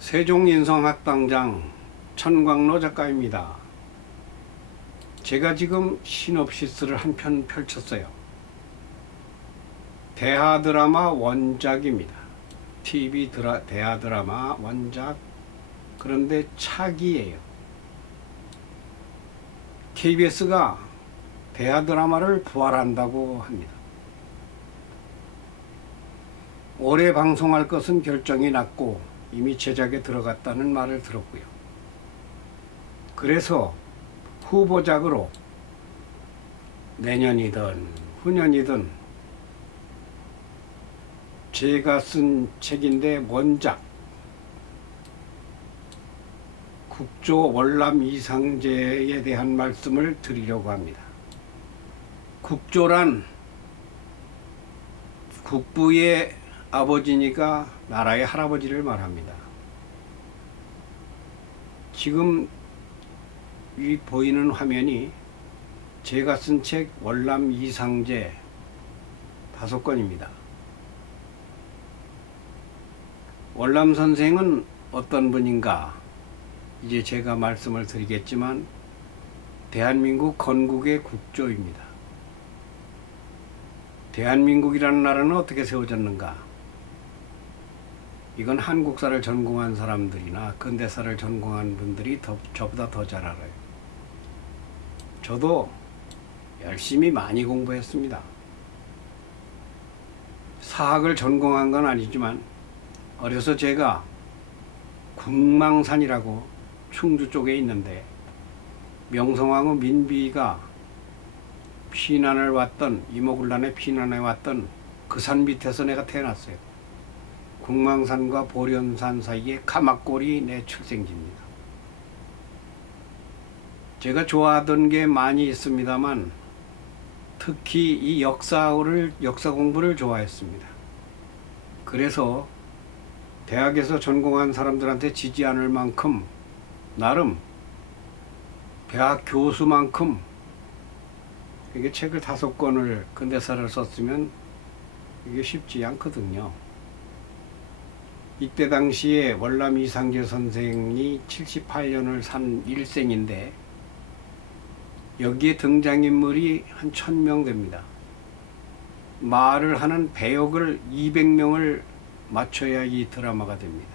세종인성학당장 천광로 작가입니다. 제가 지금 시놉시스를 한 편 펼쳤어요. 대하드라마 원작입니다. TV 대하드라마 원작. 그런데 차기예요. KBS가 대하드라마를 부활한다고 합니다. 올해 방송할 것은 결정이 났고 이미 제작에 들어갔다는 말을 들었고요. 그래서 후보작으로 내년이든 후년이든 제가 쓴 책인데 원작 국조 월남 이상제에 대한 말씀을 드리려고 합니다. 국조란 국부의 아버지니까 나라의 할아버지를 말합니다. 지금 이 보이는 화면이 제가 쓴 책 월남 이상제 5권입니다. 월남 선생은 어떤 분인가? 이제 제가 말씀을 드리겠지만 대한민국 건국의 국조입니다. 대한민국이라는 나라는 어떻게 세워졌는가? 이건 한국사를 전공한 사람들이나 근대사를 전공한 분들이 저보다 더 잘 알아요. 저도 열심히 많이 공부했습니다. 사학을 전공한 건 아니지만 어려서 제가 궁망산이라고 충주 쪽에 있는데 명성황후 민비가 피난을 왔던 이모군란에 피난해 왔던 그 산 밑에서 내가 태어났어요. 궁망산과 보련산 사이에 가막골이 내 출생지입니다. 제가 좋아하던 게 많이 있습니다만 특히 이 역사 공부를 좋아했습니다. 그래서 대학에서 전공한 사람들한테 지지 않을 만큼 나름 대학 교수만큼 이게 책을 5권을 근대사를 썼으면 이게 쉽지 않거든요. 이때 당시에 월남 이상제 선생이 78년을 산 일생인데 여기에 등장인물이 한 1000명 됩니다. 말을 하는 배역을 200명을 맞춰야 이 드라마가 됩니다.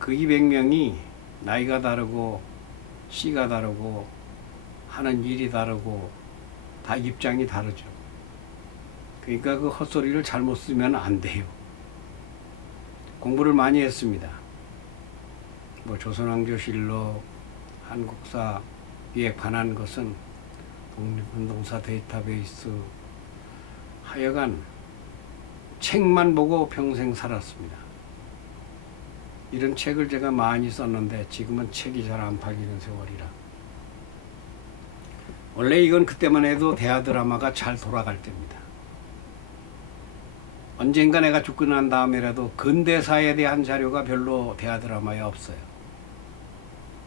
그 200명이 나이가 다르고 씨가 다르고 하는 일이 다르고 다 입장이 다르죠. 그러니까 그 헛소리를 잘못 쓰면 안 돼요. 공부를 많이 했습니다. 조선왕조실록, 한국사에 관한 것은 독립운동사 데이터베이스, 하여간 책만 보고 평생 살았습니다. 이런 책을 제가 많이 썼는데 지금은 책이 잘 안 팔리는 세월이라. 원래 이건 그때만 해도 대하드라마가 잘 돌아갈 때입니다. 언젠가 내가 죽고 난 다음에라도 근대사에 대한 자료가 별로 대하드라마에 없어요.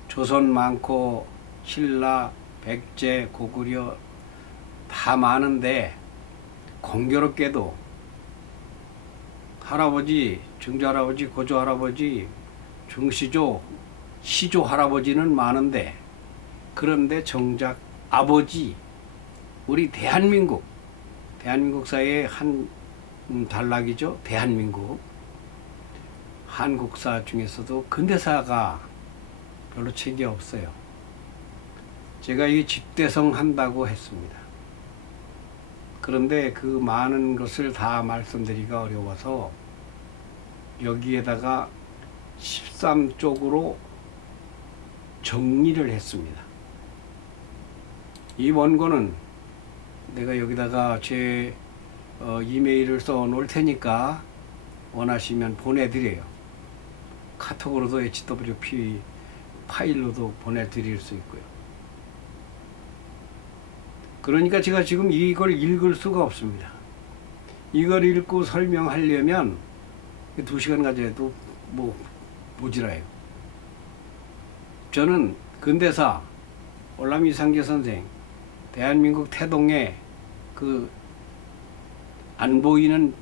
조선 많고 신라, 백제, 고구려 다 많은데 공교롭게도 할아버지, 증조할아버지, 고조할아버지, 중시조, 시조 할아버지는 많은데 그런데 정작 아버지, 우리 대한민국 사회의 한 단락이죠. 대한민국 한국사 중에서도 근대사가 별로 책이 없어요. 제가 이 집대성 한다고 했습니다. 그런데 그 많은 것을 다 말씀드리기가 어려워서 여기에다가 13쪽으로 정리를 했습니다. 이 원고는 내가 여기다가 제 이메일을 써 놓을 테니까 원하시면 보내드려요. 카톡으로도 HWP 파일로도 보내드릴 수 있고요. 그러니까 제가 지금 이걸 읽을 수가 없습니다. 이걸 읽고 설명하려면 2시간 가져도 모자라요. 저는 근대사 월남 이상제 선생, 대한민국 태동의 그 안 보이는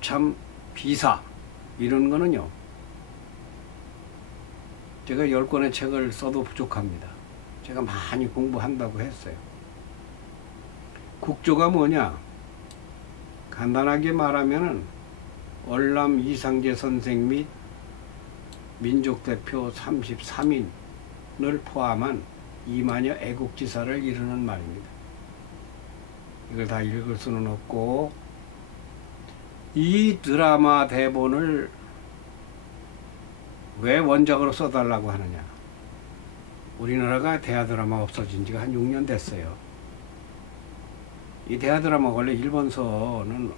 참 비사 이런 거는요 제가 10권의 책을 써도 부족합니다. 제가 많이 공부한다고 했어요. 국조가 뭐냐? 간단하게 말하면은 월남 이상재 선생 및 민족대표 33인을 포함한 2만여 애국지사를 이루는 말입니다. 이걸 다 읽을 수는 없고, 이 드라마 대본을 왜 원작으로 써달라고 하느냐? 우리나라가 대하드라마 없어진 지가 한 6년 됐어요. 이 대하드라마 원래 일본서는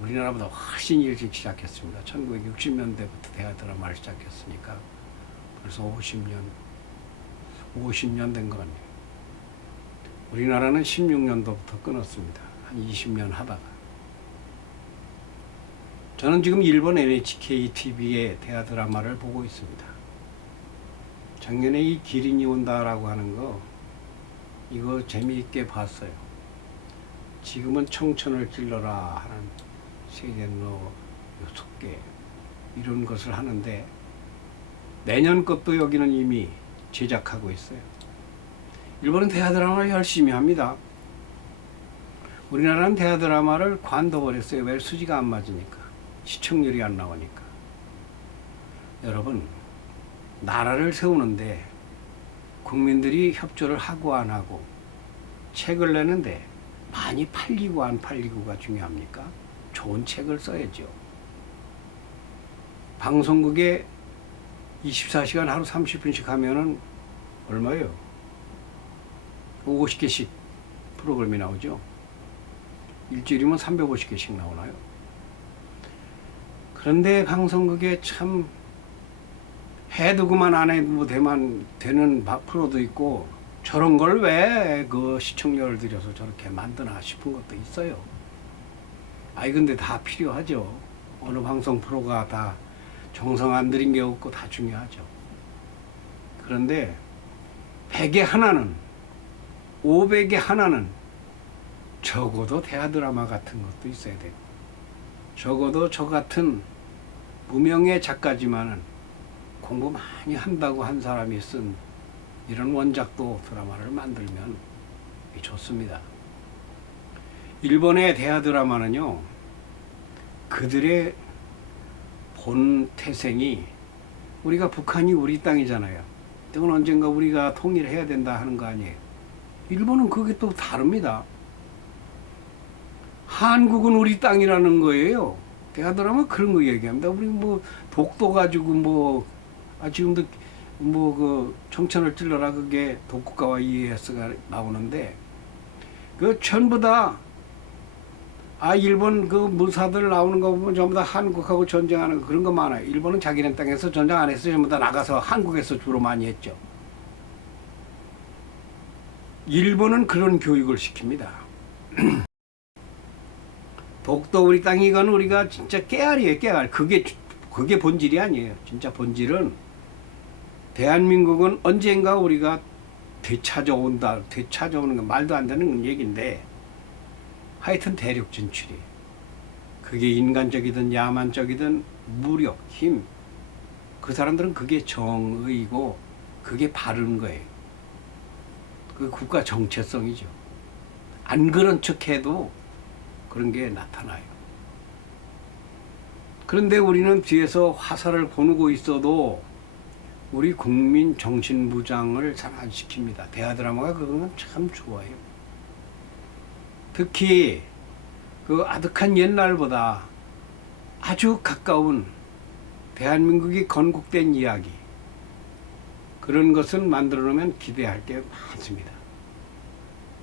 우리나라보다 훨씬 일찍 시작했습니다. 1960년대부터 대하드라마를 시작했으니까 벌써 50년 된 거 같네요. 우리나라는 16년도부터 끊었습니다. 한 20년 하다가. 저는 지금 일본 NHK TV의 대하드라마를 보고 있습니다. 작년에 이 기린이 온다라고 하는 거, 이거 재미있게 봤어요. 지금은 청천을 찔러라 하는 세겐노 6개 이런 것을 하는데, 내년 것도 여기는 이미 제작하고 있어요. 일본은 대하드라마를 열심히 합니다. 우리나라는 대하드라마를 관둬버렸어요. 왜? 수지가 안 맞으니까, 시청률이 안 나오니까. 여러분, 나라를 세우는데 국민들이 협조를 하고 안 하고, 책을 내는데 많이 팔리고 안 팔리고가 중요합니까? 좋은 책을 써야죠. 방송국에 24시간 하루 30분씩 하면은 얼마예요? 50개씩 프로그램이 나오죠. 일주일이면 350개씩 나오나요? 그런데 방송국에 참 해도 그만 안 해도 되는 프로도 있고, 저런 걸 왜 그 시청률을 들여서 저렇게 만드나 싶은 것도 있어요. 근데 다 필요하죠. 어느 방송 프로가 다 정성 안 들인 게 없고 다 중요하죠. 그런데 100에 하나는, 500에 하나는 적어도 대하드라마 같은 것도 있어야 되고, 적어도 저 같은 무명의 작가지만은 공부 많이 한다고 한 사람이 쓴 이런 원작도 드라마를 만들면 좋습니다. 일본의 대하드라마는요, 그들의 본 태생이, 우리가 북한이 우리 땅이잖아요. 그건 언젠가 우리가 통일해야 된다 하는 거 아니에요. 일본은 그게 또 다릅니다. 한국은 우리 땅이라는 거예요. 대하드라마 그런 거 얘기합니다. 우리 뭐 독도 가지고 지금도 그 청천을 찔러라, 그게 도쿠가와 이에야스가 나오는데, 그 전부 다 일본 그 무사들 나오는 거 보면 전부 다 한국하고 전쟁하는 거, 그런 거 많아요. 일본은 자기네 땅에서 전쟁 안 했어요. 전부 다 나가서 한국에서 주로 많이 했죠. 일본은 그런 교육을 시킵니다. 독도 우리 땅이건 우리가 진짜 깨알이에요, 깨알. 그게 본질이 아니에요. 진짜 본질은, 대한민국은 언젠가 우리가 되찾아오는 건 말도 안 되는 얘기인데, 하여튼 대륙 진출이, 그게 인간적이든 야만적이든 무력, 힘, 그 사람들은 그게 정의고 그게 바른 거예요. 그 국가 정체성이죠. 안 그런 척해도 그런 게 나타나요. 그런데 우리는 뒤에서 화살을 거누고 있어도 우리 국민 정신무장을 잘 안 시킵니다. 대하드라마가 그건 참 좋아요. 특히 그 아득한 옛날보다 아주 가까운 대한민국이 건국된 이야기, 그런 것은 만들어 놓으면 기대할 게 많습니다.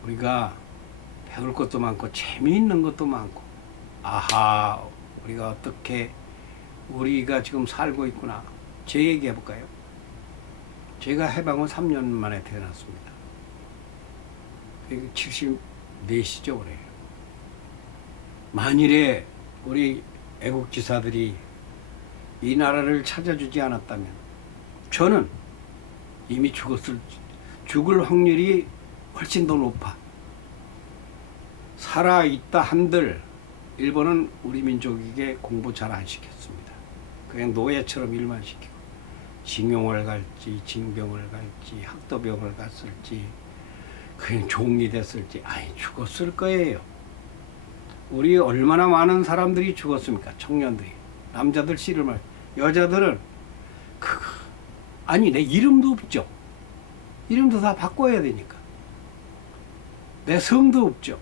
우리가 배울 것도 많고 재미있는 것도 많고, 우리가 어떻게 우리가 지금 살고 있구나. 제 얘기 해볼까요? 제가 해방은 3년 만에 태어났습니다. 74시죠 올해. 만일에 우리 애국지사들이 이 나라를 찾아주지 않았다면 저는 이미 죽을 확률이 훨씬 더 높아. 살아있다 한들 일본은 우리 민족에게 공부 잘 안 시켰습니다. 그냥 노예처럼 일만 시키고, 징용을 갈지 징병을 갈지 학도병을 갔을지 그냥 종이 됐을지 아예 죽었을 거예요. 우리 얼마나 많은 사람들이 죽었습니까? 청년들이. 남자들 씨를 말 여자들은 아니 내 이름도 없죠. 이름도 다 바꿔야 되니까. 내 성도 없죠.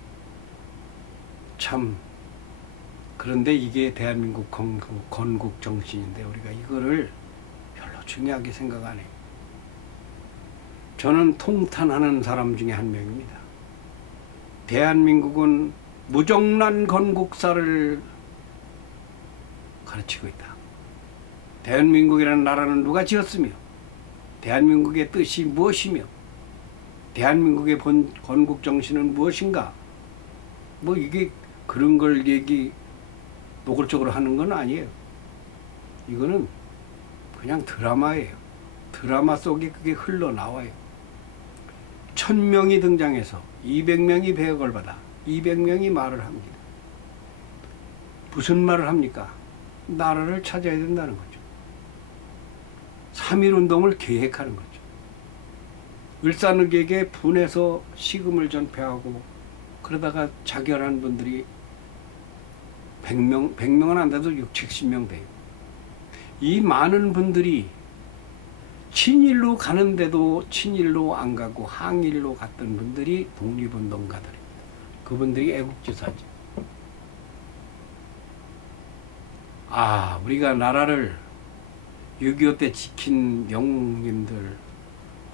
참 그런데 이게 대한민국 건국 정신인데 우리가 이거를 별로 중요하게 생각 안 해요. 저는 통탄하는 사람 중에 한 명입니다. 대한민국은 무정란 건국사를 가르치고 있다. 대한민국이라는 나라는 누가 지었으며 대한민국의 뜻이 무엇이며 대한민국의 본 건국 정신은 무엇인가? 뭐 이게 그런 걸 노골적으로 하는 건 아니에요. 이거는 그냥 드라마예요. 드라마 속에 그게 흘러나와요. 1000명이 등장해서 200명이 배역을 받아 200명이 말을 합니다. 무슨 말을 합니까? 나라를 찾아야 된다는 거죠. 3.1운동을 계획하는 거죠. 을사늑에게 분해서 식음을 전폐하고 그러다가 자결한 분들이 100명은 안 돼도 60, 70명 돼요. 이 많은 분들이 친일로 가는데도 친일로 안 가고 항일로 갔던 분들이 독립운동가들입니다. 그분들이 애국지사지. 우리가 나라를 6.25 때 지킨 영웅님들,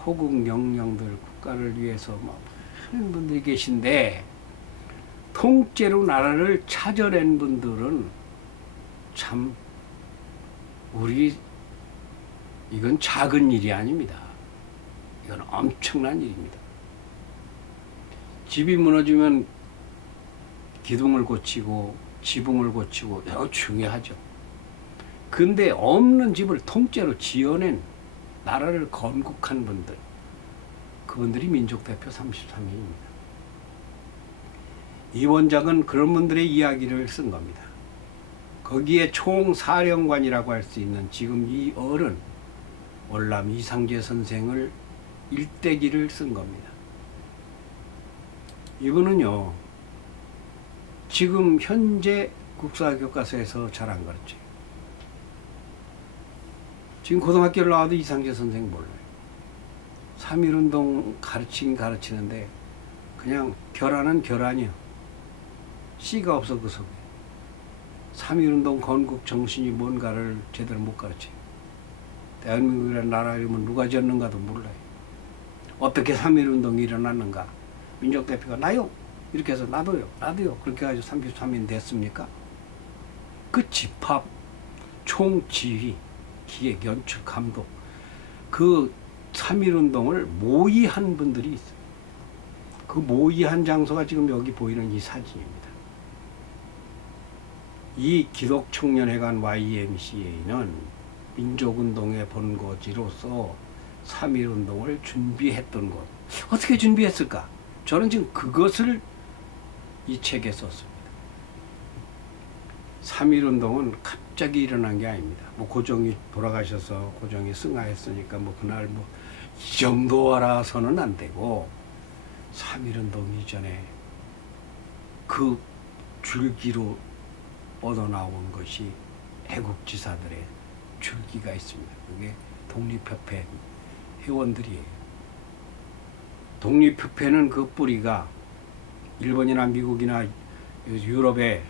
호국 영령들, 국가를 위해서 많은 분들이 계신데 통째로 나라를 찾아낸 분들은 참 이건 작은 일이 아닙니다. 이건 엄청난 일입니다. 집이 무너지면 기둥을 고치고 지붕을 고치고 매우 중요하죠. 근데 없는 집을 통째로 지어낸 나라를 건국한 분들, 그분들이 민족대표 33인입니다. 이 원작은 그런 분들의 이야기를 쓴 겁니다. 거기에 총사령관이라고 할 수 있는 지금 이 어른 월남 이상재 선생을 일대기를 쓴 겁니다. 이분은요 지금 현재 국사교과서에서 잘 안 가르쳐요. 지금 고등학교를 나와도 이상재 선생 몰라요. 3.1운동 가르치는데 그냥 결안은 결안이요. 씨가 없어 그 속에. 3.1운동 건국 정신이 뭔가를 제대로 못 가르쳐요. 대한민국이라는 나라 이름은 누가 지었는가도 몰라요. 어떻게 3.1운동이 일어났는가. 민족대표가 나요. 이렇게 해서 나도요. 그렇게 해가지고 33인 됐습니까? 그 집합, 총지휘, 기획, 연출, 감독 그 3.1운동을 모의한 분들이 있어요. 그 모의한 장소가 지금 여기 보이는 이 사진입니다. 이 기독청년회관 YMCA는 민족운동의 본거지로서 3.1운동을 준비했던 것. 어떻게 준비했을까? 저는 지금 그것을 이 책에 썼습니다. 3.1운동은 갑자기 일어난 게 아닙니다. 뭐 고종이 돌아가셔서 고종이 승하했으니까 뭐 그날 뭐 이 정도라서는 안 되고 3.1운동 이전에 그 줄기로 뻗어나온 것이 애국지사들의 줄기가 있습니다. 그게 독립협회 회원들이에요. 독립협회는 그 뿌리가 일본이나 미국이나 유럽에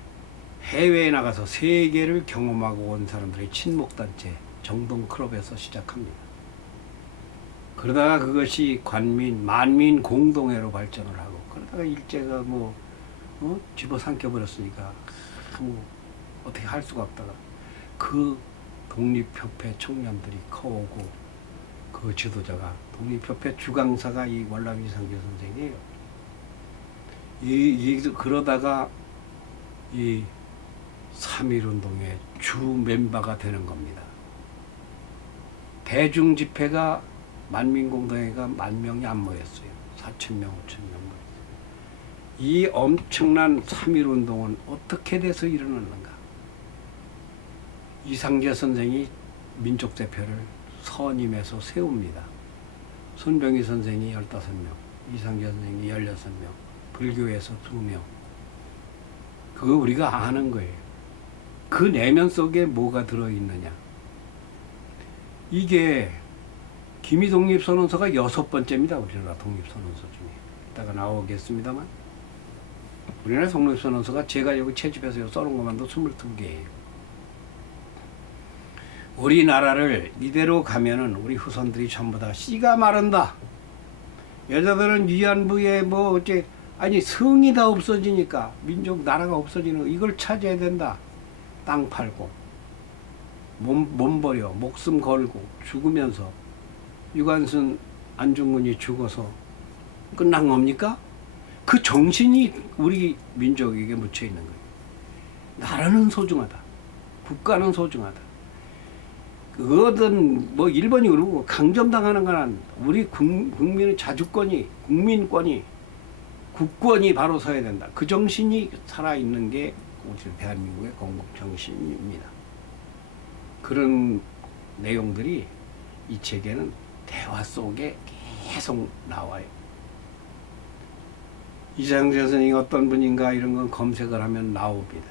해외에 나가서 세계를 경험하고 온 사람들의 친목단체 정동클럽에서 시작합니다. 그러다가 그것이 만민 공동회로 발전을 하고 그러다가 일제가 집어삼켜 버렸으니까 어떻게 할 수가 없다가 그 독립협회 청년들이 커오고 그 지도자가 독립협회 주강사가 이 월남 이상재 선생이에요. 그러다가 이 3.1운동의 주 멤버가 되는 겁니다. 대중집회가 만민공동회가 10,000명이 안 모였어요. 4,000명, 5,000명 모였어요. 이 엄청난 3.1운동은 어떻게 돼서 일어났는가? 이상재 선생이 민족대표를 선임해서 세웁니다. 손병희 선생이 15명, 이상재 선생이 16명, 불교에서 2명. 그거 우리가 아는 거예요. 그 내면 속에 뭐가 들어있느냐. 이게 기미 독립선언서가 6번째입니다. 우리나라 독립선언서 중에. 이따가 나오겠습니다만. 우리나라 독립선언서가 제가 여기 채집해서 써놓은 것만도 22개예요. 우리나라를 이대로 가면은 우리 후손들이 전부 다 씨가 마른다. 여자들은 위안부에 뭐 어째 아니 성이 다 없어지니까 민족 나라가 없어지는 거 이걸 찾아야 된다. 땅 팔고 몸 버려 목숨 걸고 죽으면서 유관순 안중근이 죽어서 끝난 겁니까? 그 정신이 우리 민족에게 묻혀 있는 거예요. 나라는 소중하다. 국가는 소중하다. 그거든 뭐 일본이 그러고 강점당하는 거는 우리 국민의 자주권이 국민권이 국권이 바로 서야 된다. 그 정신이 살아있는 게 우리 대한민국의 건국 정신입니다. 그런 내용들이 이 책에는 대화 속에 계속 나와요. 이상재 선생이 어떤 분인가 이런 건 검색을 하면 나옵니다.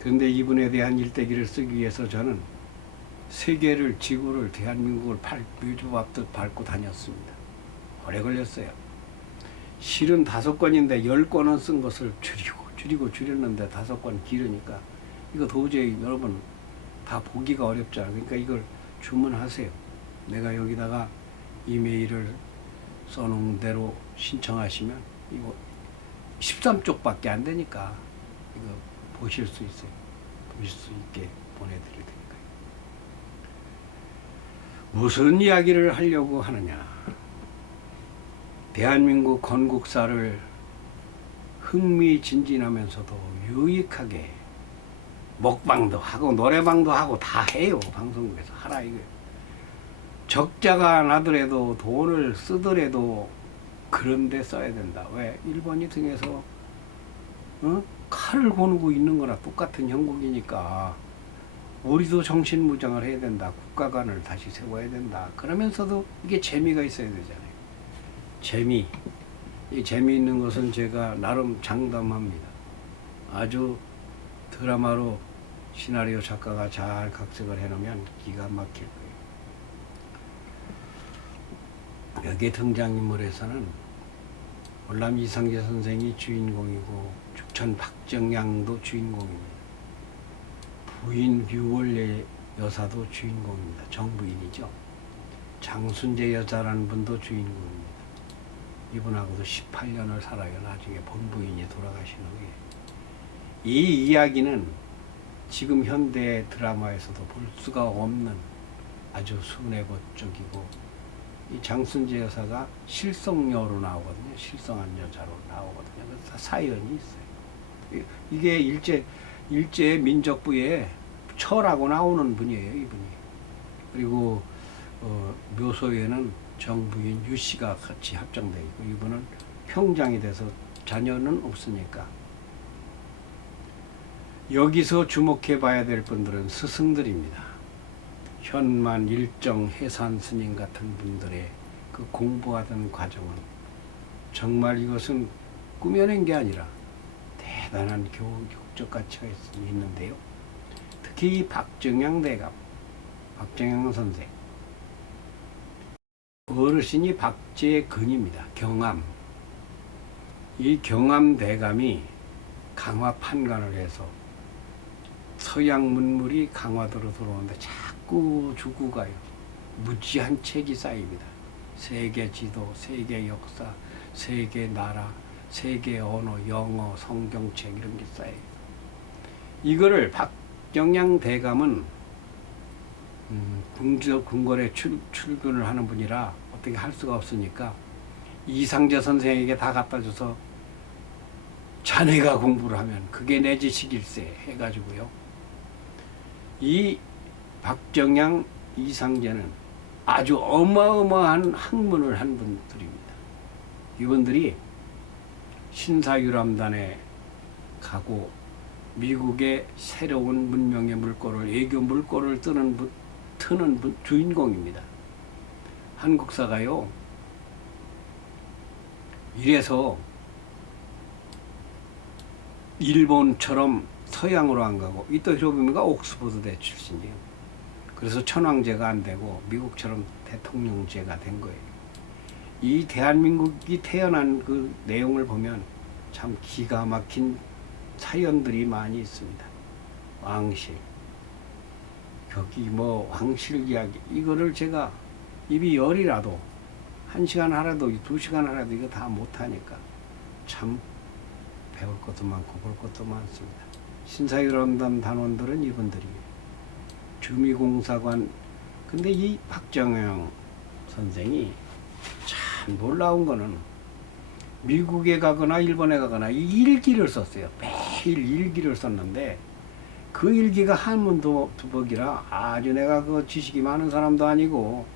그런데 이분에 대한 일대기를 쓰기 위해서 저는 세계를, 지구를, 대한민국을 뮤주밟듯 밟고 다녔습니다. 오래 걸렸어요. 실은 5권인데 10권은 쓴 것을 줄였는데 5권 길으니까 이거 도저히 여러분 다 보기가 어렵잖아요. 그러니까 이걸 주문하세요. 내가 여기다가 이메일을 써놓은 대로 신청하시면 이거 13쪽밖에 안 되니까 이거 보실 수 있어요. 보실 수 있게 보내드릴 테니까요. 무슨 이야기를 하려고 하느냐. 대한민국 건국사를 흥미진진하면서도 유익하게 먹방도 하고 노래방도 하고 다 해요. 방송국에서 하라 이거예요. 적자가 나더라도 돈을 쓰더라도 그런 데 써야 된다. 왜? 일본이 등에서 칼을 거누고 있는 거나 똑같은 형국이니까 우리도 정신무장을 해야 된다. 국가관을 다시 세워야 된다. 그러면서도 이게 재미가 있어야 되잖아요. 이 재미있는 것은 제가 나름 장담합니다. 아주 드라마로 시나리오 작가가 잘 각색을 해놓으면 기가 막힐 거예요. 여기에 등장인물에서는 월남 이상재 선생이 주인공이고 죽천 박정양도 주인공입니다. 부인 류월래 여사도 주인공입니다. 정부인이죠. 장순재 여자라는 분도 주인공입니다. 이분하고도 18년을 살아요. 나중에 본부인이 돌아가신 후에. 이 이야기는 지금 현대 드라마에서도 볼 수가 없는 아주 순애보적이고, 이 장순재 여사가 실성녀로 나오거든요. 실성한 여자로 나오거든요. 그래서 사연이 있어요. 이게 일제 민족부에 처라고 나오는 분이에요. 이분이. 그리고 묘소에는 정부인 유 씨가 같이 합장되어 있고, 이분은 평장이 돼서 자녀는 없으니까. 여기서 주목해 봐야 될 분들은 스승들입니다. 현만, 일정, 해산 스님 같은 분들의 그 공부하던 과정은 정말 이것은 꾸며낸 게 아니라 대단한 교육 적 가치가 있는데요. 특히 이 박정양 대감, 박정양 선생, 어르신이 박재근입니다. 경암. 이 경암 대감이 강화 판관을 해서 서양 문물이 강화도로 들어오는데 자꾸 주고 가요. 무지한 책이 쌓입니다. 세계 지도, 세계 역사, 세계 나라, 세계 언어, 영어, 성경책 이런 게 쌓여요. 이거를 박정양 대감은 궁궐에 출근을 하는 분이라 어떻게 할 수가 없으니까 이상재 선생에게 다 갖다 줘서 자네가 공부를 하면 그게 내 지식일세 해가지고요. 이 박정양, 이상재는 아주 어마어마한 학문을 한 분들입니다. 이분들이 신사유람단에 가고 미국의 새로운 문명의 물꼬를, 외교 물꼬를 뜨는 트는 주인공입니다. 한국사가요. 이래서 일본처럼 서양으로 안 가고 이토 히로부미가 옥스퍼드대 출신이에요. 그래서 천황제가 안 되고 미국처럼 대통령제가 된 거예요. 이 대한민국이 태어난 그 내용을 보면 참 기가 막힌 사연들이 많이 있습니다. 왕실, 여기 뭐 왕실 이야기, 이거를 제가 입이 열이라도 1시간 하라도 2시간 하라도 이거 다 못하니까 참 배울 것도 많고 볼 것도 많습니다. 신사유람단 단원들은 이분들이에요. 주미공사관. 근데 이 박정영 선생이 참 놀라운 거는 미국에 가거나 일본에 가거나 이 일기를 썼어요. 매일 일기를 썼는데 그 일기가 한문도 두벅이라 아주 내가 그 지식이 많은 사람도 아니고,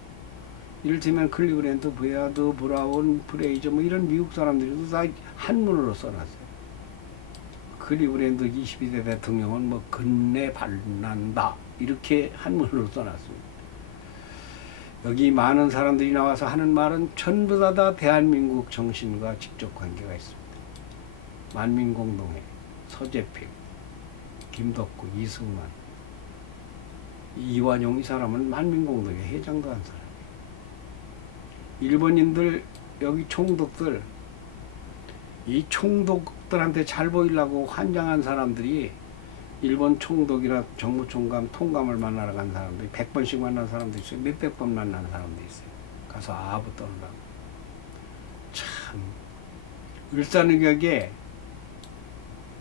이를테면 클리브랜드, 베아드, 브라운, 프레이저 뭐 이런 미국 사람들도 다 한문으로 써놨어요. 클리브랜드 22대 대통령은 뭐 근내 반난다 이렇게 한문으로 써놨습니다. 여기 많은 사람들이 나와서 하는 말은 전부 다 대한민국 정신과 직접 관계가 있습니다. 만민공동회, 서재필, 김덕구, 이승만, 이완용, 이 사람은 만민공동회 회장도 한 사람이에요. 일본인들 여기 총독들, 이 총독들한테 잘 보이려고 환장한 사람들이 일본 총독이나 정무총감, 통감을 만나러 간 사람들이 100번씩 만난 사람도 있어요. 몇백 번 만난 사람도 있어요. 가서 아부 떠느라고. 참 을사늑약에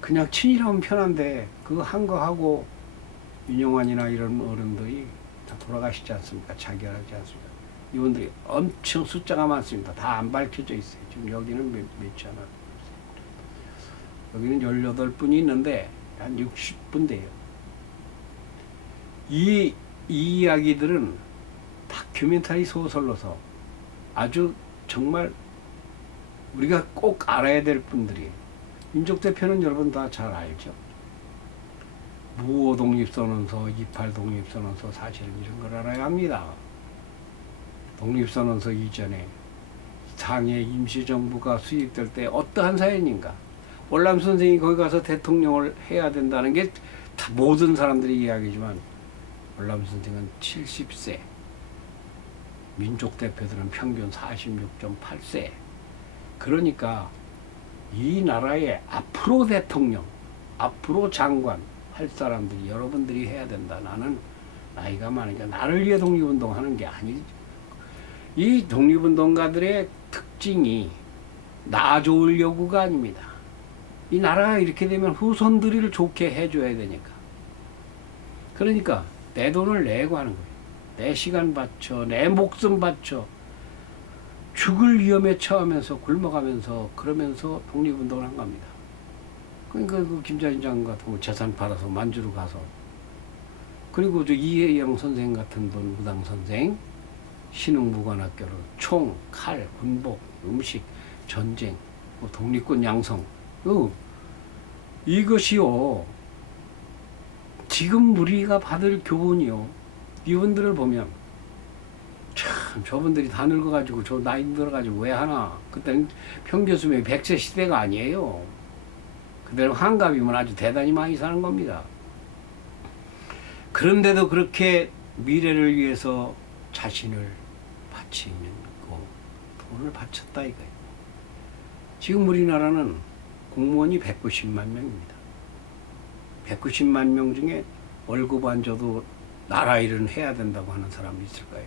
그냥 친일하면 편한데 그거 한 거 하고 윤영환이나 이런 어른들이 다 돌아가시지 않습니까? 자결하지 않습니까? 이분들이 엄청 숫자가 많습니다. 다 안 밝혀져 있어요. 지금 여기는 몇지 않아. 여기는 18분이 있는데 한 60분 돼요. 이 이야기들은 다큐멘터리 소설로서 아주 정말 우리가 꼭 알아야 될 분들이에요. 민족대표는 여러분 다 잘 알죠. 무호 독립선언서, 28 독립선언서, 사실은 이런 걸 알아야 합니다. 독립선언서 이전에 상해 임시정부가 수립될 때 어떠한 사연인가. 월남 선생이 거기 가서 대통령을 해야 된다는 게 다 모든 사람들이 이야기지만 월남 선생은 70세, 민족 대표들은 평균 46.8세. 그러니까 이 나라의 앞으로 대통령, 앞으로 장관 할 사람들이 여러분들이 해야 된다. 나는 나이가 많으니까 나를 위해 독립운동하는 게 아니지. 이 독립운동가들의 특징이 나 좋을 요구가 아닙니다. 이 나라가 이렇게 되면 후손들을 좋게 해줘야 되니까. 그러니까 내 돈을 내고 하는 거예요. 내 시간 바쳐, 내 목숨 바쳐, 죽을 위험에 처하면서 굶어가면서 그러면서 독립운동을 한 겁니다. 그러니까 그 김자진 장관 같은 거 재산 팔아서 만주로 가서, 그리고 저 이혜영 선생 같은 분, 무당 선생, 신흥무관학교로 총, 칼, 군복, 음식, 전쟁, 뭐 독립군 양성, 이것이요. 지금 우리가 받을 교훈이요. 이분들을 보면 참 저분들이 다 늙어가지고 저 나이 들어가지고 왜 하나. 그때는 평균 수명이 100세 시대가 아니에요. 그때는 환갑이면 아주 대단히 많이 사는 겁니다. 그런데도 그렇게 미래를 위해서 자신을 바치는 거, 돈을 바쳤다 이거예요. 지금 우리나라는 공무원이 190만 명입니다. 190만 명 중에 월급 안 줘도 나라 일은 해야 된다고 하는 사람이 있을까요?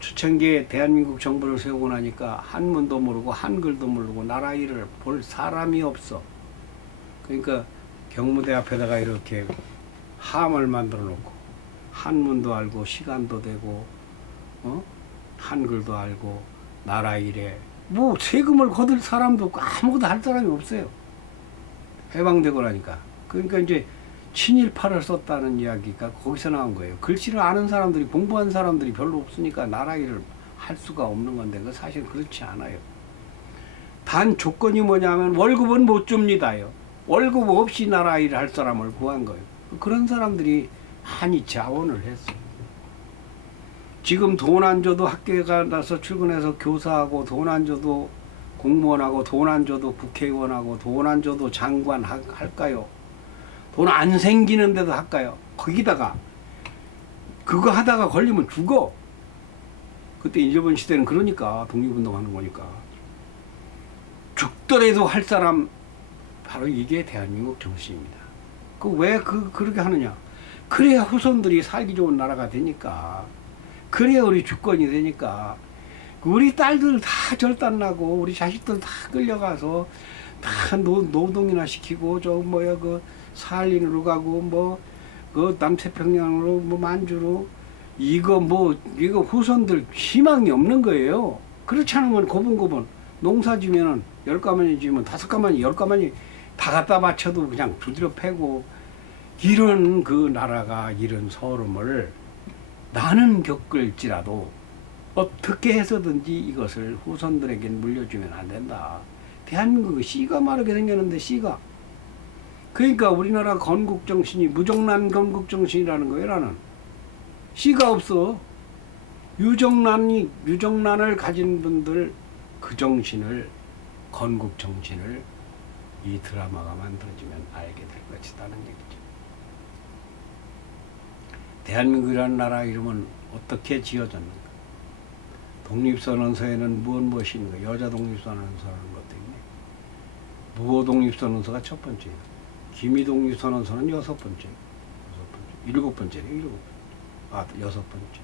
초창기에 대한민국 정부를 세우고 나니까 한문도 모르고 한글도 모르고 나라 일을 볼 사람이 없어. 그러니까 경무대 앞에다가 이렇게 함을 만들어 놓고 한문도 알고 시간도 되고 한글도 알고 나라 일에 뭐 세금을 거둘 사람도 없고 아무것도 할 사람이 없어요. 해방되고 나니까. 그러니까 이제 친일파를 썼다는 이야기가 거기서 나온 거예요. 글씨를 아는 사람들이, 공부한 사람들이 별로 없으니까 나라 일을 할 수가 없는 건데 그 사실 그렇지 않아요. 단 조건이 뭐냐면 월급은 못 줍니다요. 월급 없이 나라 일을 할 사람을 구한 거예요. 그런 사람들이 많이 자원을 했어요. 지금 돈 안 줘도 학교에 가서 출근해서 교사하고, 돈 안 줘도 공무원하고, 돈 안 줘도 국회의원하고, 돈 안 줘도 장관 할까요? 돈 안 생기는데도 할까요? 거기다가 그거 하다가 걸리면 죽어. 그때 일본 시대는 그러니까, 독립운동하는 거니까. 죽더라도 할 사람, 바로 이게 대한민국 정신입니다. 왜 그렇게 하느냐? 그래야 후손들이 살기 좋은 나라가 되니까. 그래야 우리 주권이 되니까. 우리 딸들 다 절단나고, 우리 자식들 다 끌려가서 다 노동이나 시키고, 그 사할린으로 가고, 그 남태평양으로, 만주로, 이거 후손들 희망이 없는 거예요. 그렇지 않으면 고분고분 농사 지면은 10가마니 지면 5가마니 10가마니 다 갖다 바쳐도 그냥 두드려 패고, 이런 그 나라가 이런 서름을 나는 겪을지라도 어떻게 해서든지 이것을 후손들에게 물려주면 안 된다. 대한민국이 씨가 마르게 생겼는데, 씨가. 그러니까 우리나라 건국정신이 무정란 건국정신이라는 거예요. 나는 씨가 없어. 유정란을 가진 분들, 그 정신을, 건국정신을 이 드라마가 만들어지면 알게 될 것이다는 얘기죠. 대한민국이라는 나라 이름은 어떻게 지어졌는가? 독립선언서에는 무엇인가? 여자 독립선언서라는 것도 있네. 무호 독립선언서가 첫 번째예요. 기미 독립선언서는 여섯 번째. 일곱 번째네. 여섯 번째.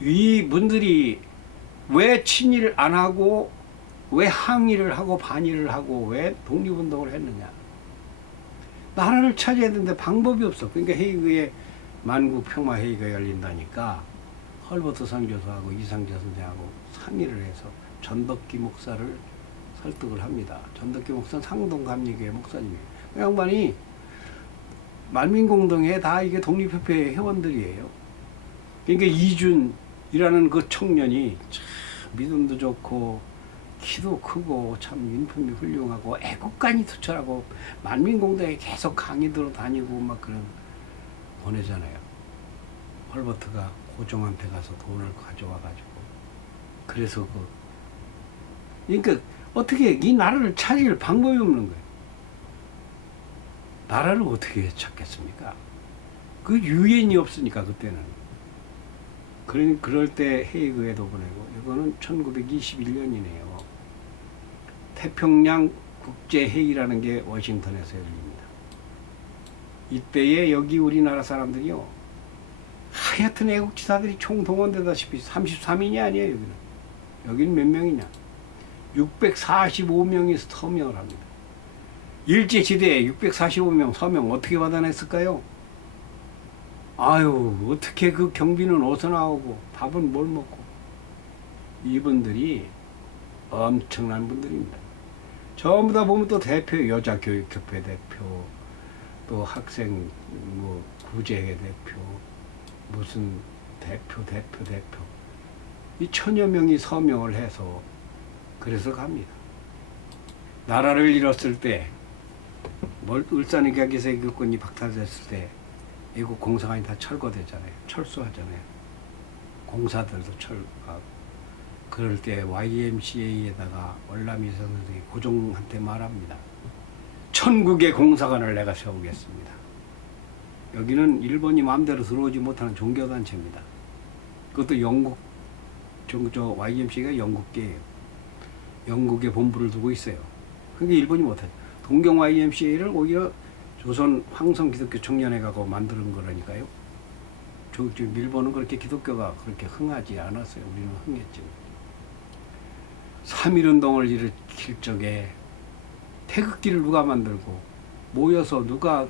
이 분들이 왜 친일을 안 하고, 왜 항일을 하고 반일을 하고, 왜 독립운동을 했느냐? 나라를 차지해야 되는데 방법이 없어. 그러니까 헤이그에 만국평화회의가 열린다니까 헐버트 선교사하고 이상재 선생하고 상의를 해서 전덕기 목사를 설득을 합니다. 전덕기 목사는 상동감리교회 목사님이에요. 그 양반이 만민공동회 다 이게 독립협회 회원들이에요. 그러니까 이준이라는 그 청년이 참 믿음도 좋고 키도 크고 참 인품이 훌륭하고 애국간이 투철하고 만민공동에 계속 강의들어 다니고 막 그런 보내잖아요. 헐버트가 고종한테 가서 돈을 가져와가지고 그래서 그러니까 어떻게 이 나라를 차릴 방법이 없는 거예요. 나라를 어떻게 찾겠습니까? 그 유엔이 없으니까 그때는. 그럴 때 헤이그에도 보내고, 이거는 1921년이네요. 태평양 국제회의라는 게 워싱턴에서 열립니다. 이때에 여기 우리나라 사람들이요, 하여튼 애국지사들이 총동원되다시피 33인이 아니에요. 여기는 몇 명이냐? 645명이 서명을 합니다. 일제시대에 645명 서명 어떻게 받아냈을까요? 아유, 어떻게 그 경비는 어디서 나오고 밥은 뭘 먹고. 이분들이 엄청난 분들입니다. 전부 다 보면 또 대표, 여자교육협회 대표, 또 학생 구제회 대표, 무슨 대표. 이 1000여 명이 서명을 해서 그래서 갑니다. 나라를 잃었을 때, 울산의 개기세 교권이 박탈됐을 때 애국 공사관이 다 철거되잖아요. 철수하잖아요. 공사들도 철거하고. 그럴 때 YMCA에다가 월남이 선생이 고종한테 말합니다. 천국의 공사관을 내가 세우겠습니다. 여기는 일본이 마음대로 들어오지 못하는 종교단체입니다. 그것도 영국, YMCA가 영국계예요. 영국에 본부를 두고 있어요. 그게 일본이 못하죠. 동경 YMCA를 오히려 조선 황성 기독교 청년회가 만드는 거라니까요. 지금 일본은 그렇게 기독교가 그렇게 흥하지 않았어요. 우리는 흥했죠. 3.1운동을 일으킬 적에 태극기를 누가 만들고 모여서 누가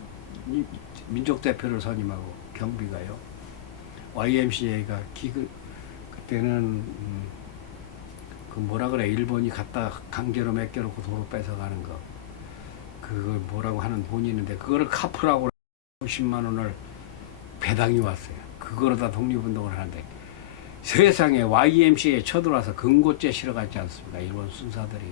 민족대표를 선임하고 경비가요. YMCA가 그때는 그 뭐라 그래, 일본이 갖다 강제로 맡겨놓고 도로 뺏어가는 거, 그걸 뭐라고 하는 돈이 있는데 그거를 카프라고 50만 원을 배당이 왔어요. 그거로 다 독립운동을 하는데 세상에 YMCA에 쳐들어와서 근고죄 실어갔지 않습니까? 일본 순사들이.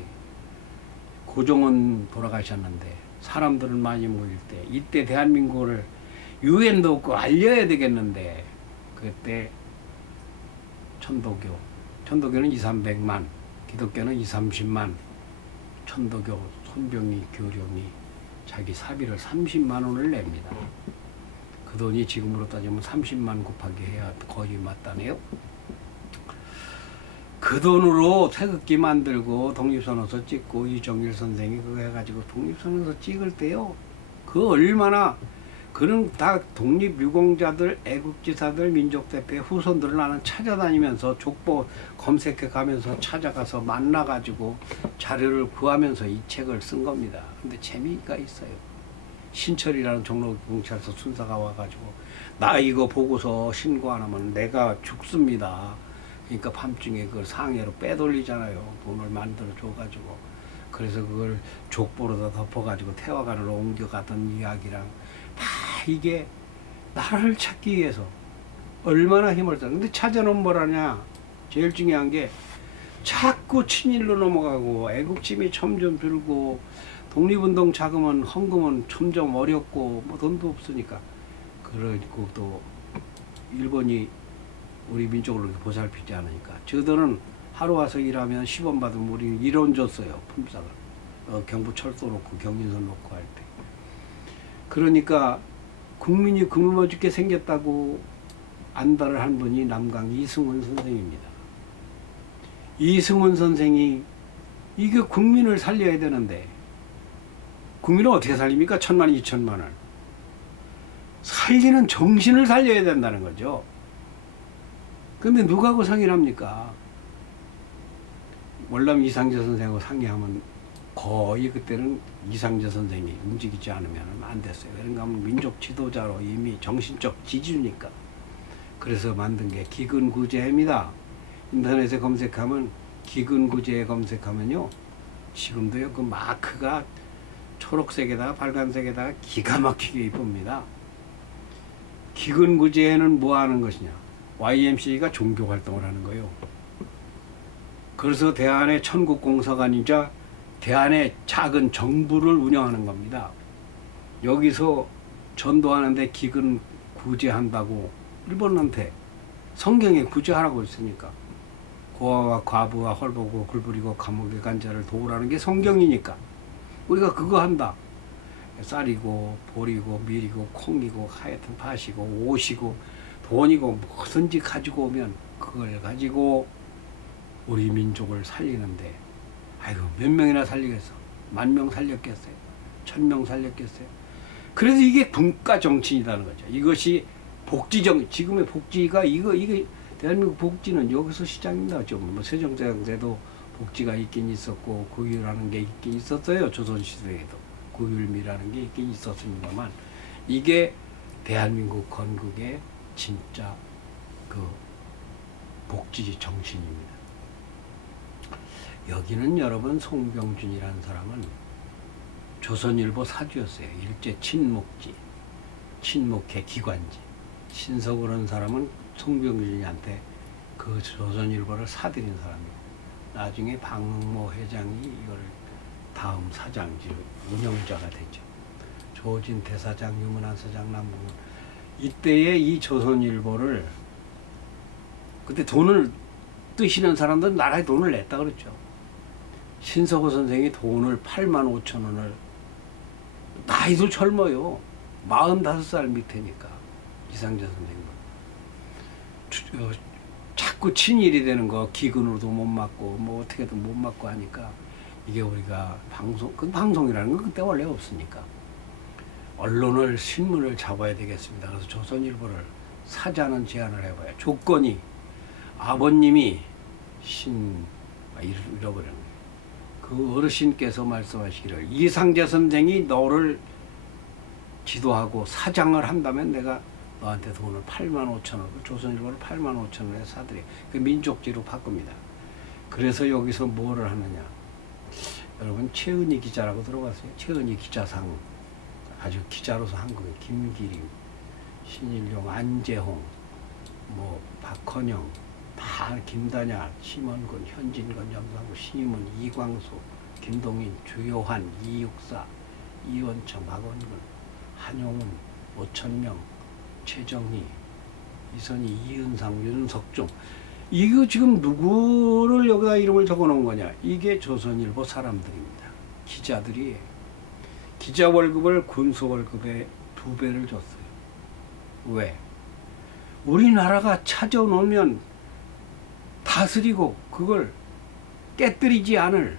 고종은 돌아가셨는데 사람들은 많이 모일 때, 이때 대한민국을 유엔도 없고 알려야 되겠는데 그때 천도교는 200~300만, 기독교는 20~30만, 천도교 손병희 교령이 자기 사비를 30만 원을 냅니다. 그 돈이 지금으로 따지면 30만 곱하기 해야 거의 맞다네요. 그 돈으로 태극기 만들고 독립선언서 찍고 이정일 선생이 그거 해가지고 독립선언서 찍을 때요. 그 얼마나 그는 다 독립유공자들, 애국지사들, 민족대표의 후손들을 나는 찾아다니면서 족보 검색해 가면서 찾아가서 만나가지고 자료를 구하면서 이 책을 쓴 겁니다. 근데 재미가 있어요. 신철이라는 종로경찰서 순사가 와가지고 나 이거 보고서 신고 안 하면 내가 죽습니다. 그러니까 밤중에 그걸 상해로 빼돌리잖아요. 돈을 만들어 줘가지고. 그래서 그걸 족보로다 덮어가지고 태화관으로 옮겨가던 이야기랑 다 이게 나라를 찾기 위해서 얼마나 힘을 써. 근데 찾아놓으면 뭐라냐. 제일 중요한 게 자꾸 친일로 넘어가고 애국심이 점점 들고 독립운동 자금은 헌금은 점점 어렵고 뭐 돈도 없으니까. 그리고 또 일본이 우리 민족을 그렇게 보살피지 않으니까 저들은 하루 와서 일하면 10원 받으면 우리는 1원 줬어요. 품삯을. 경부철도 놓고 경인선 놓고 할 때. 그러니까 국민이 굶어 죽게 생겼다고 안달을 한 분이 남강 이승훈 선생입니다. 이승훈 선생이 이게 국민을 살려야 되는데 국민을 어떻게 살립니까? 1,000만, 2,000만을. 살리는 정신을 살려야 된다는 거죠. 근데 누구하고 상의를 합니까? 월남 이상재 선생하고 상의하면 거의 그때는 이상재 선생이 움직이지 않으면 안 됐어요. 그런가 하면 민족 지도자로 이미 정신적 지주니까. 그래서 만든 게 기근구제입니다. 인터넷에 검색하면 기근구제 검색하면요. 지금도요 그 마크가 초록색에다가 빨간색에다가 기가 막히게 이쁩니다. 기근구제에는 뭐 하는 것이냐. YMCA가 종교활동을 하는 거예요. 그래서 대한의 천국공사관이자 대한의 작은 정부를 운영하는 겁니다. 여기서 전도하는데 기근 구제한다고 일본한테 성경에 구제하라고 했으니까 고아와 과부와 헐벗고 굴부리고 감옥에 간 자를 도우라는 게 성경이니까 우리가 그거 한다. 쌀이고 보리고 밀이고 콩이고 하여튼 밭이고 옷이고 돈이고 뭐든지 가지고 오면 그걸 가지고 우리 민족을 살리는데 아이고 몇 명이나 살리겠어. 10,000명 살렸겠어요. 1,000명 살렸겠어요. 그래서 이게 분과 정치이라는 거죠. 이것이 복지정 지금의 복지가 이게 대한민국 복지는 여기서 시작입니다. 좀 뭐 세종대왕제도 복지가 있긴 있었고 구휼하는 게 있긴 있었어요. 조선시대에도 구휼미라는 게 있긴 있었습니다만 이게 대한민국 건국의 진짜 그 복지 정신입니다. 여기는 여러분 송병준이라는 사람은 조선일보 사주였어요. 일제 친목지, 친목회 기관지. 신석우라는 사람은 송병준이한테 그 조선일보를 사들인 사람이고 나중에 박모 회장이 이걸 다음 사장지로 운영자가 됐죠. 조진 대사장, 유문한 사장, 남북은 이때에 이 조선일보를 그때 돈을 뜨시는 사람들은 나라에 돈을 냈다 그랬죠. 신석호 선생이 돈을 85,000원을 나이도 젊어요. 45살 밑에니까 이상재 선생은 자꾸 친일이 되는 거 기근으로도 못 맞고 뭐 어떻게든 못 맞고 하니까 이게 우리가 방송이라는 건 그때 원래 없으니까 언론을 신문을 잡아야 되겠습니다. 그래서 조선일보를 사자는 제안을 해봐요. 조건이 아버님이 잃어버린 그 어르신께서 말씀하시기를 이상재 선생이 너를 지도하고 사장을 한다면 내가 너한테 돈을 85,000원, 조선일보를 85,000원에 사드려. 그 민족지로 바꿉니다. 그래서 여기서 뭐를 하느냐. 여러분 최은희 기자라고 들어봤어요? 최은희 기자상 아주 기자로서 한국에 김기림, 신일용, 안재홍, 뭐 박헌영, 다 김다냐, 심원근, 현진건, 염상구, 신임은, 이광수, 김동인, 주요한, 이육사, 이원청, 박원근, 한용운, 5,000명 최정희, 이선희, 이은상, 윤석종. 이거 지금 누구를 여기다 이름을 적어놓은 거냐? 이게 조선일보 사람들입니다. 기자들이 기자 월급을 군수 월급의 2배를 줬어요. 왜? 우리나라가 찾아놓으면 다스리고 그걸 깨뜨리지 않을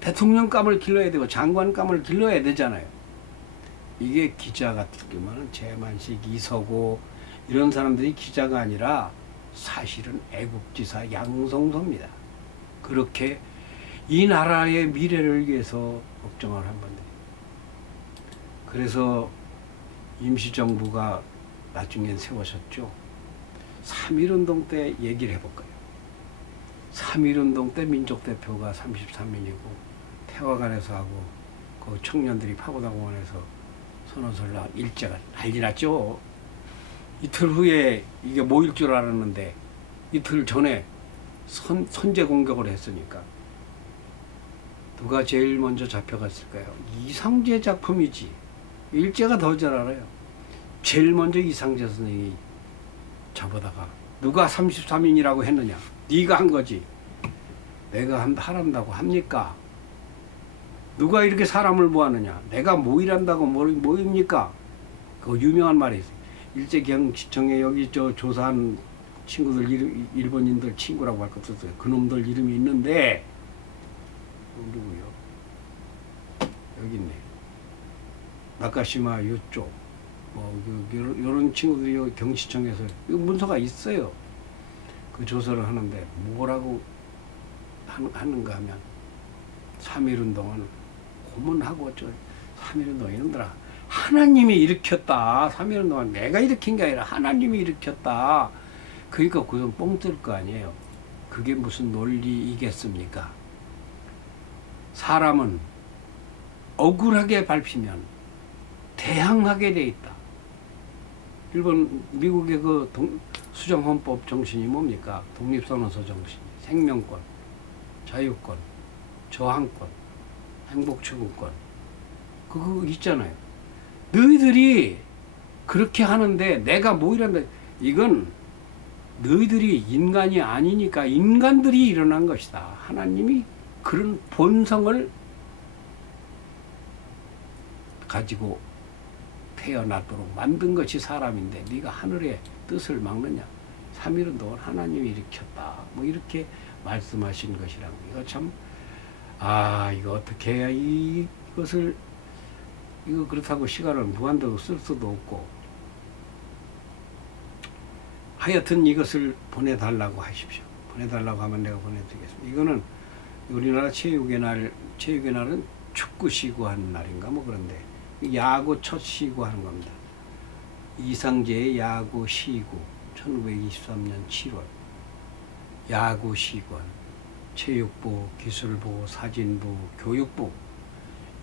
대통령감을 길러야 되고 장관감을 길러야 되잖아요. 이게 기자 같은 경우는 재만식, 이서고 이런 사람들이 기자가 아니라 사실은 애국지사 양성소입니다. 그렇게 이 나라의 미래를 위해서 걱정을 한 건데, 그래서 임시정부가 나중엔 세워졌죠. 3.1운동 때 얘기를 해볼까요? 3.1운동 때 민족대표가 33인이고 태화관에서 하고 그 청년들이 파고다공원에서 선언서를 일제가 난리 났죠. 이틀 후에 이게 모일 줄 알았는데 이틀 전에 선제 공격을 했으니까 누가 제일 먼저 잡혀갔을까요? 이상재 작품이지. 일제가 더 잘 알아요. 제일 먼저 이상재 선생이 잡아다가 누가 33인이라고 했느냐? 네가 한 거지. 내가 하란다고 합니까? 누가 이렇게 사람을 모았느냐? 내가 모이란다고 모입니까? 그 유명한 말이 있어요. 일제경시청에 여기 조사한 친구들 이름, 일본인들 친구라고 할 것도 없어요. 그놈들 이름이 있는데 누구요? 여기 있네. 나카시마 요쪽 요런 친구들이 경시청에서 문서가 있어요. 그 조사를 하는데 뭐라고 하는가 하면 3.1운동은 고문하고 3.1운동 이놈들아 하나님이 일으켰다. 3.1운동은 내가 일으킨 게 아니라 하나님이 일으켰다. 그러니까 그건 뻥 뜰 거 아니에요. 그게 무슨 논리이겠습니까? 사람은 억울하게 밟히면 대항하게 돼 있다. 미국의 그 수정헌법 정신이 뭡니까? 독립선언서 정신, 생명권, 자유권, 저항권, 행복추구권. 그거 있잖아요. 너희들이 그렇게 하는데 내가 뭐 이란다. 이건 너희들이 인간이 아니니까 인간들이 일어난 것이다. 하나님이 그런 본성을 가지고 태어나도록 만든 것이 사람인데 네가 하늘의 뜻을 막느냐. 3.1운동은 하나님이 일으켰다. 뭐 이렇게 말씀하신 것이라고. 이거 참 이거 어떻게 해야 이것을 이거 그렇다고 시간을 무한대로 쓸 수도 없고 하여튼 이것을 보내달라고 하십시오. 보내달라고 하면 내가 보내드리겠습니다. 이거는 우리나라 체육의 날은 축구 시구하는 날인가 뭐 그런데 야구 첫 시구하는 겁니다. 이상재의 야구 시구 1923년 7월 야구 시구한 체육부, 기술부, 사진부, 교육부.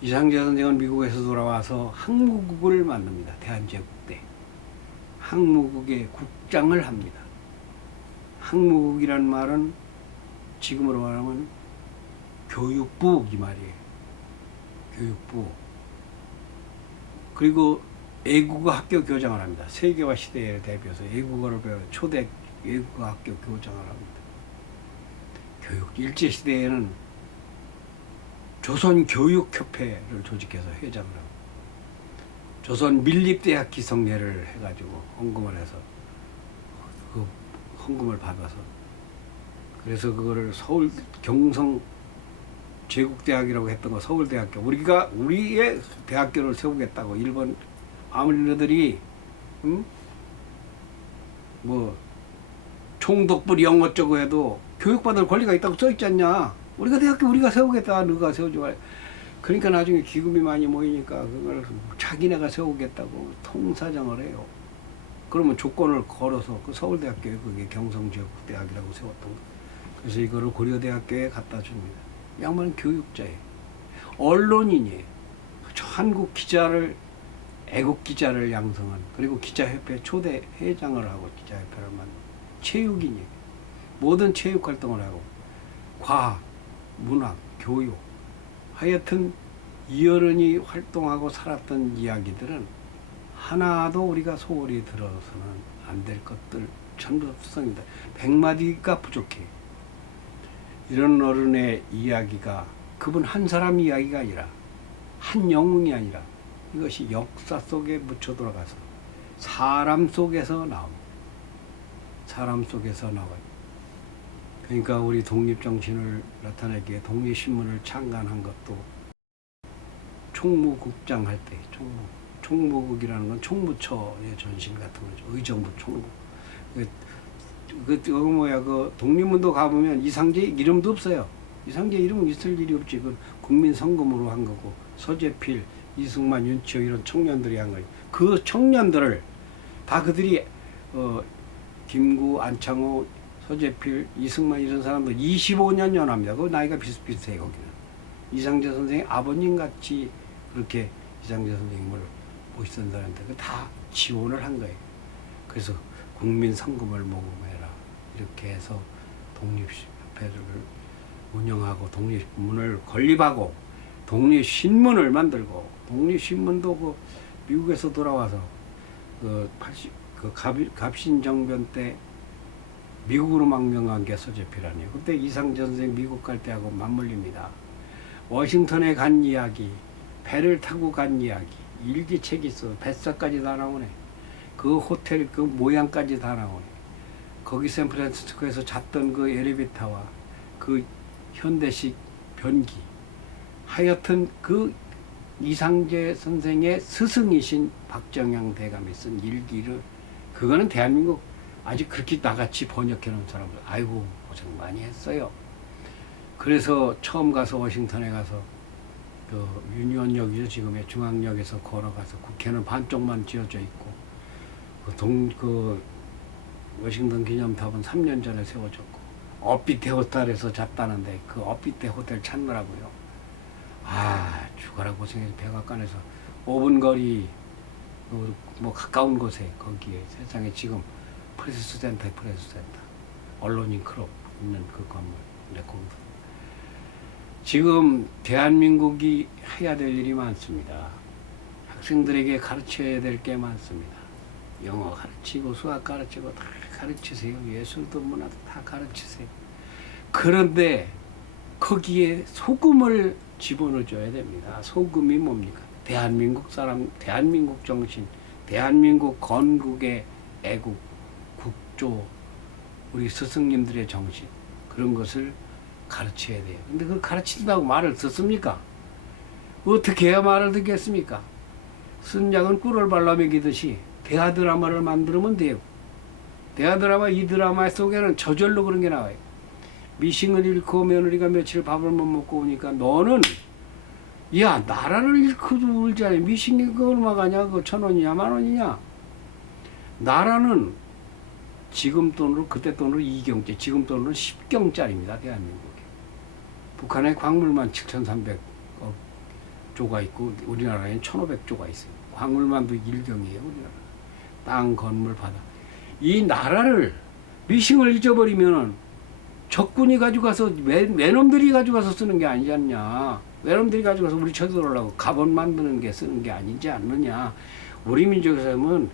이상재 선생은 미국에서 돌아와서 항무국을 만듭니다. 대한제국때 항무국의 국장을 합니다. 항무국이란 말은 지금으로 말하면 교육부 이 말이에요. 교육부. 그리고 애국어 학교 교장을 합니다. 세계화 시대를 대비해서 애국어를 배우는 초대 애국어 학교 교장을 합니다. 교육 일제시대에는 조선교육협회를 조직해서 회장을 하고 조선 밀립대학 기성례를 해가지고 헌금을 해서 그 헌금을 받아서 그래서 그거를 서울 경성 제국대학이라고 했던 거 서울대학교 우리의 대학교를 세우겠다고 일본 아무리너들이 뭐 총독부리 영어쩌고 해도 교육받을 권리가 있다고 써있지 않냐. 우리가 대학교 우리가 세우겠다. 너가 세우지 말아. 그러니까 나중에 기금이 많이 모이니까 그걸 자기네가 세우겠다고 통사정을 해요. 그러면 조건을 걸어서 그 서울대학교에 그게 경성제국대학이라고 세웠던 거. 그래서 이거를 고려대학교에 갖다 줍니다. 양반은 교육자예요. 언론인이에요. 저 한국 기자를 애국 기자를 양성한 그리고 기자협회 초대 회장을 하고 기자협회를 만든 체육인이에요. 모든 체육 활동을 하고 과학, 문학, 교육 하여튼 이어른이 활동하고 살았던 이야기들은 하나도 우리가 소홀히 들어서는 안 될 것들 전부 수성이다. 100마디가 부족해. 이런 어른의 이야기가 그분 한 사람 이야기가 아니라 한 영웅이 아니라 이것이 역사 속에 묻혀 들어가서 사람 속에서 나옵니다. 사람 속에서 나와요. 그러니까 우리 독립정신을 나타내기에 독립신문을 창간한 것도 총무국장 할 때, 총무국이라는 건 총무처의 전신 같은 거죠. 의정부 총무. 그 독립문도 가보면 이상재 이름도 없어요. 이상재 이름은 있을 일이 없지. 그건 국민성금으로 한 거고, 서재필, 이승만, 윤치호 이런 청년들이 한 거예요. 그 청년들을 다 그들이 김구, 안창호, 서재필, 이승만 이런 사람들 25년 연합니다. 그 나이가 비슷비슷해요. 거기는 이상재 선생의 아버님 같이 그렇게 이상재 선생님을 모시던다는데 그 다 지원을 한 거예요. 그래서 국민 성금을 모금해라 이렇게 해서 독립협회를 운영하고 독립문을 건립하고 독립신문을 만들고 독립신문도 그 미국에서 돌아와서 갑신정변 때 미국으로 망명한 게 서재필 아니에요. 그때 이상재 선생 미국 갈 때하고 맞물립니다. 워싱턴에 간 이야기, 배를 타고 간 이야기, 일기책이 있어. 뱃사까지 다 나오네. 그 호텔 그 모양까지 다 나오네. 거기 샌프란시스코에서 잤던 그 엘리베이터와 그 현대식 변기. 하여튼 그 이상재 선생의 스승이신 박정양 대감이 쓴 일기를 그거는 대한민국 아직 그렇게 나같이 번역해 놓은 사람들 아이고 고생 많이 했어요. 그래서 처음 가서 워싱턴에 가서 그 유니온역이죠. 지금의 중앙역에서 걸어가서 국회는 반쪽만 지어져 있고 그 워싱턴 기념탑은 3년 전에 세워졌고 업비테 호텔에서 잤다는데 그 업비테 호텔 찾느라고요. 죽어라 고생해서 백악관에서 5분 거리 뭐 가까운 곳에 거기에 세상에 지금 프레스센터 언론인 클럽 있는 그 건물 거기서 지금 대한민국이 해야 될 일이 많습니다. 학생들에게 가르쳐야 될 게 많습니다. 영어 가르치고 수학 가르치고 다 가르치세요. 예술도 문화도 다 가르치세요. 그런데 거기에 소금을 집어넣어줘야 됩니다. 소금이 뭡니까? 대한민국 사람, 대한민국 정신, 대한민국 건국의 애국, 국조, 우리 스승님들의 정신 그런 것을 가르쳐야 돼요. 근데 그걸 가르친다고 말을 듣습니까? 어떻게 해야 말을 듣겠습니까? 쓴 약은 꿀을 발라 먹이듯이 대하드라마를 만들면 돼요. 대하드라마 이 드라마 속에는 저절로 그런 게 나와요. 미싱을 잃고 며느리가 며칠 밥을 못 먹고 오니까 너는 야 나라를 잃고도 울지 않아. 미싱이 그거 얼마 가냐? 그거 1,000원이냐 10,000원이냐? 나라는 지금 돈으로 그때 돈으로 2경째 지금 돈으로 10경짜리입니다. 대한민국에. 북한의 광물만 7,300억 조가 있고 우리나라에는 1,500조가 있어요. 광물만도 1경이에요. 우리나라. 땅, 건물, 바다. 이 나라를 미싱을 잊어버리면 적군이 가져가서 외놈들이 가져가서 쓰는 게 아니지 않냐. 외놈들이 가져가서 우리 쳐들어오려고 가본 만드는 게 쓰는 게 아니지 않느냐. 우리 민족에서는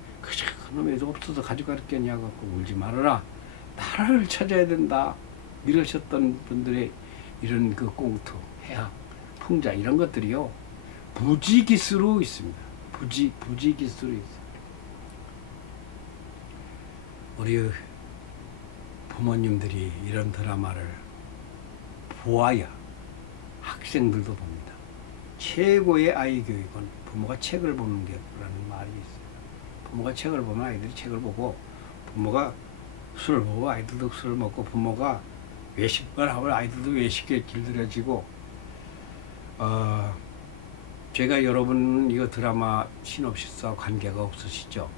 그놈에도 없어서 가져갈 게냐 갖고 울지 말아라. 나라를 찾아야 된다. 이러셨던 분들의 이런 그 꽁투, 해학, 풍자 이런 것들이요. 부지기수로 있습니다. 부지기수로 있습니다. 우리 부모님들이 이런 드라마를 보아야 학생들도 봅니다. 최고의 아이 교육은 부모가 책을 보는 게라는 말이 있어요. 부모가 책을 보면 아이들이 책을 보고 부모가 술을 보고 아이들도 술을 먹고 부모가 외식을 하면 아이들도 외식에 길들여지고 제가 여러분 이거 드라마 시놉시스와 관계가 없으시죠?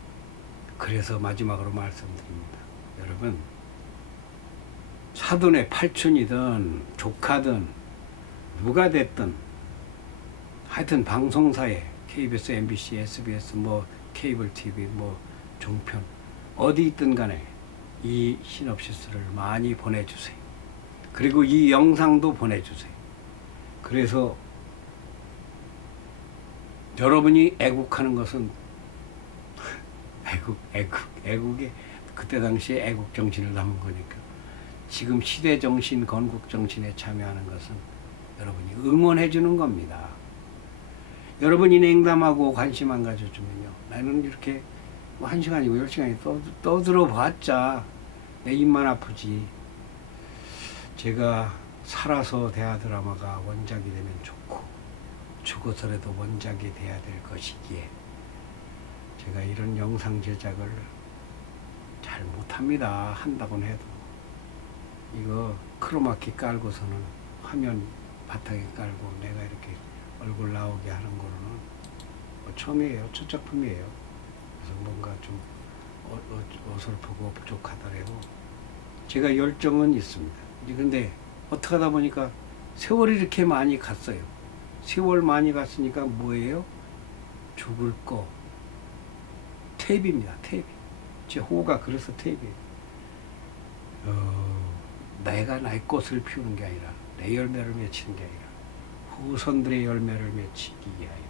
그래서 마지막으로 말씀드립니다. 여러분 사돈의 팔촌이든 조카든 누가 됐든 하여튼 방송사에 KBS, MBC, SBS, 뭐 케이블 TV, 뭐 종편 어디 있든 간에 이 시놉시스를 많이 보내주세요. 그리고 이 영상도 보내주세요. 그래서 여러분이 애국하는 것은 애국에 그때 당시에 애국 정신을 담은 거니까. 지금 시대 정신, 건국 정신에 참여하는 것은 여러분이 응원해 주는 겁니다. 여러분이 냉담하고 관심 안 가져주면요, 나는 이렇게 뭐 1시간이고 10시간이 떠들어봤자 내 입만 아프지. 제가 살아서 대하 드라마가 원작이 되면 좋고 죽어서라도 원작이 돼야 될 것이기에 제가 이런 영상 제작을 잘 못합니다. 한다고는 해도 이거 크로마키 깔고서는 화면 바닥에 깔고 내가 이렇게 얼굴 나오게 하는 거로는 처음이에요. 첫 작품이에요. 그래서 뭔가 좀 어설프고 부족하더라도 제가 열정은 있습니다. 근데 어떻게 하다 보니까 세월이 이렇게 많이 갔어요. 세월 많이 갔으니까 뭐예요? 죽을 거 테이프입니다. 테이프. 제 호가 그래서 테이프예요. 내가 나의 꽃을 피우는 게 아니라 내 열매를 맺히는 게 아니라 후손들의 열매를 맺히기 위하여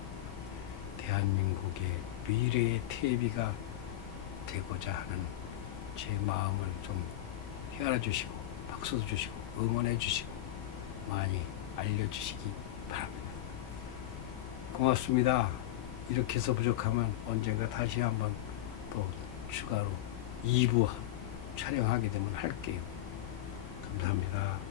대한민국의 미래의 테이프가 되고자 하는 제 마음을 좀 헤아려 주시고 박수도 주시고 응원해 주시고 많이 알려주시기 바랍니다. 고맙습니다. 이렇게 해서 부족하면 언젠가 다시 한번 또 추가로 2부 촬영하게 되면 할게요. 감사합니다.